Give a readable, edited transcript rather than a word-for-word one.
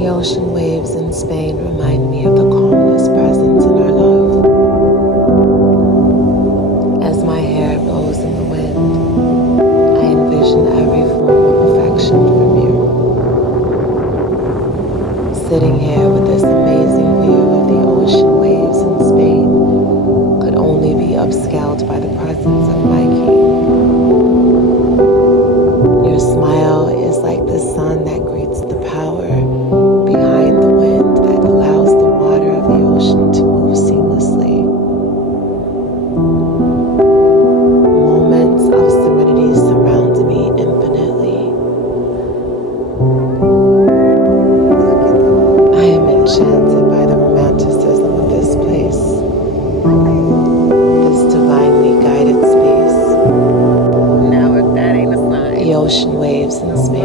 The ocean waves in Spain remind me of the calmness present in our love. As my hair blows in the wind, I envision every form of affection from you. Sitting here with this amazing view of the ocean waves in Spain could only be upscaled by the presence of my king. Your smile is like the sun that greets the power behind the wind that allows the water of the ocean to move seamlessly. Moments of serenity surround me infinitely. I am enchanted by the romanticism of this place, this divinely guided space. Now if that ain't a sign. The ocean waves in Spain